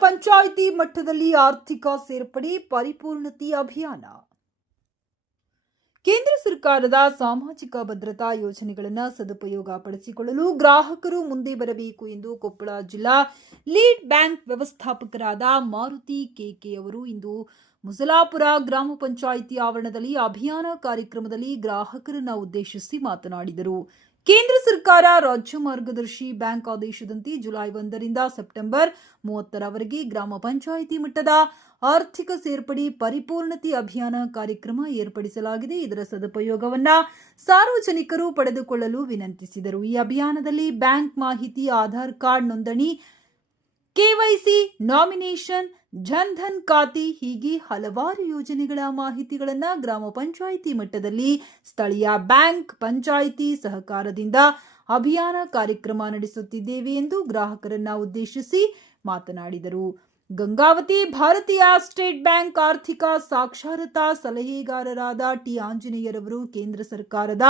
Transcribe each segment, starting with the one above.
ಪಂಚಾಯಿತಿ ಮಟ್ಟದಲ್ಲಿ ಆರ್ಥಿಕ ಸೇರ್ಪಡೆ, ಪರಿಪೂರ್ಣತೆ ಅಭಿಯಾನ. ಕೇಂದ್ರ ಸರ್ಕಾರದ ಸಾಮಾಜಿಕ ಭದ್ರತಾ ಯೋಜನೆಗಳನ್ನು ಸದುಪಯೋಗ ಪಡಿಸಿಕೊಳ್ಳಲು ಗ್ರಾಹಕರು ಮುಂದೆ ಬರಬೇಕು ಎಂದು ಕೊಪ್ಪಳ ಜಿಲ್ಲಾ ಲೀಡ್ ಬ್ಯಾಂಕ್ ವ್ಯವಸ್ಥಾಪಕರಾದ ಮಾರುತಿ ಕೆಕೆ ಅವರು ಇಂದು ಮುಸಲಾಪುರ ಗ್ರಾಮ ಪಂಚಾಯಿತಿ ಆವರಣದಲ್ಲಿ ಅಭಿಯಾನ ಕಾರ್ಯಕ್ರಮದಲ್ಲಿ ಗ್ರಾಹಕರನ್ನು ಉದ್ದೇಶಿಸಿ ಮಾತನಾಡಿದರು. ಕೇಂದ್ರ ಸರ್ಕಾರ ರಾಜ್ಯ ಮಾರ್ಗದರ್ಶಿ ಬ್ಯಾಂಕ್ ಆದೇಶದಂತೆ ಜುಲೈ ಒಂದರಿಂದ ಸೆಪ್ಟೆಂಬರ್ ಮೂವತ್ತರವರೆಗೆ ಗ್ರಾಮ ಪಂಚಾಯಿತಿ ಮಟ್ಟದ ಆರ್ಥಿಕ ಸೇರ್ಪಡೆ ಪರಿಪೂರ್ಣತೆ ಅಭಿಯಾನ ಕಾರ್ಯಕ್ರಮ ಏರ್ಪಡಿಸಲಾಗಿದೆ. ಇದರ ಸದುಪಯೋಗವನ್ನು ಸಾರ್ವಜನಿಕರು ಪಡೆದುಕೊಳ್ಳಲು ವಿನಂತಿಸಿದರು. ಈ ಅಭಿಯಾನದಲ್ಲಿ ಬ್ಯಾಂಕ್ ಮಾಹಿತಿ, ಆಧಾರ್ ಕಾರ್ಡ್ ನೋಂದಣಿ ಕೆವೈಸಿ ನಾಮಿನೇಷನ್ ಜನ್ಧನ್ ಖಾತೆ ಹೀಗೆ ಹಲವಾರು ಯೋಜನೆಗಳ ಮಾಹಿತಿಗಳನ್ನು ಗ್ರಾಮ ಪಂಚಾಯಿತಿ ಮಟ್ಟದಲ್ಲಿ ಸ್ಥಳೀಯ ಬ್ಯಾಂಕ್, ಪಂಚಾಯಿತಿ ಸಹಕಾರದಿಂದ ಅಭಿಯಾನ ಕಾರ್ಯಕ್ರಮ ನಡೆಸುತ್ತಿದ್ದೇವೆ ಎಂದು ಗ್ರಾಹಕರನ್ನ ಉದ್ದೇಶಿಸಿ ಮಾತನಾಡಿದರು. ಗಂಗಾವತಿ ಭಾರತೀಯ ಸ್ಟೇಟ್ ಬ್ಯಾಂಕ್ ಆರ್ಥಿಕ ಸಾಕ್ಷರತಾ ಸಲಹೆಗಾರರಾದ ಟಿ. ಆಂಜನೇಯರವರು ಕೇಂದ್ರ ಸರ್ಕಾರದ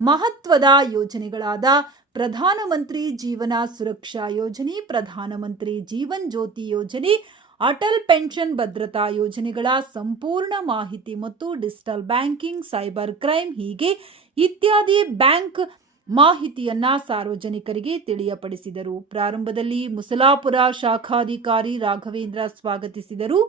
ಮಹತ್ವದ ಯೋಜನೆಗಳಾದ ಪ್ರಧಾನಮಂತ್ರಿ ಜೀವನ ಸುರಕ್ಷಾ ಯೋಜನೆ, ಪ್ರಧಾನಮಂತ್ರಿ ಜೀವನ್ ಜ್ಯೋತಿ ಯೋಜನೆ, ಅಟಲ್ ಪೆನ್ಷನ್ ಭದ್ರತಾ ಯೋಜನೆಗಳ ಸಂಪೂರ್ಣ ಮಾಹಿತಿ ಮತ್ತು ಡಿಜಿಟಲ್ ಬ್ಯಾಂಕಿಂಗ್, ಸೈಬರ್ ಕ್ರೈಮ್ ಹೀಗೆ ಇತ್ಯಾದಿ ಬ್ಯಾಂಕ್ ಮಾಹಿತಿಯನ್ನ ಸಾರ್ವಜನಿಕರಿಗೆ ತಿಳಿಯಪಡಿಸಿದರು. ಪ್ರಾರಂಭದಲ್ಲಿ ಮುಸಲಾಪುರ ಶಾಖಾಧಿಕಾರಿ ರಾಘವೇಂದ್ರ ಸ್ವಾಗತಿಸಿದರು.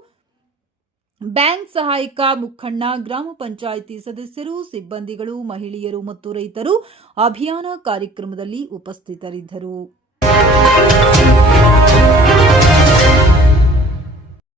ಬ್ಯಾಂಕ್ ಸಹಾಯಕ ಮುಖಂಡ ಗ್ರಾಮ ಪಂಚಾಯಿತಿ ಸದಸ್ಯರು ಸಿಬ್ಬಂದಿಗಳು ಮಹಿಳೆಯರು ಮತ್ತು ರೈತರು ಅಭಿಯಾನ ಕಾರ್ಯಕ್ರಮದಲ್ಲಿ ಉಪಸ್ಥಿತರಿದ್ದರು.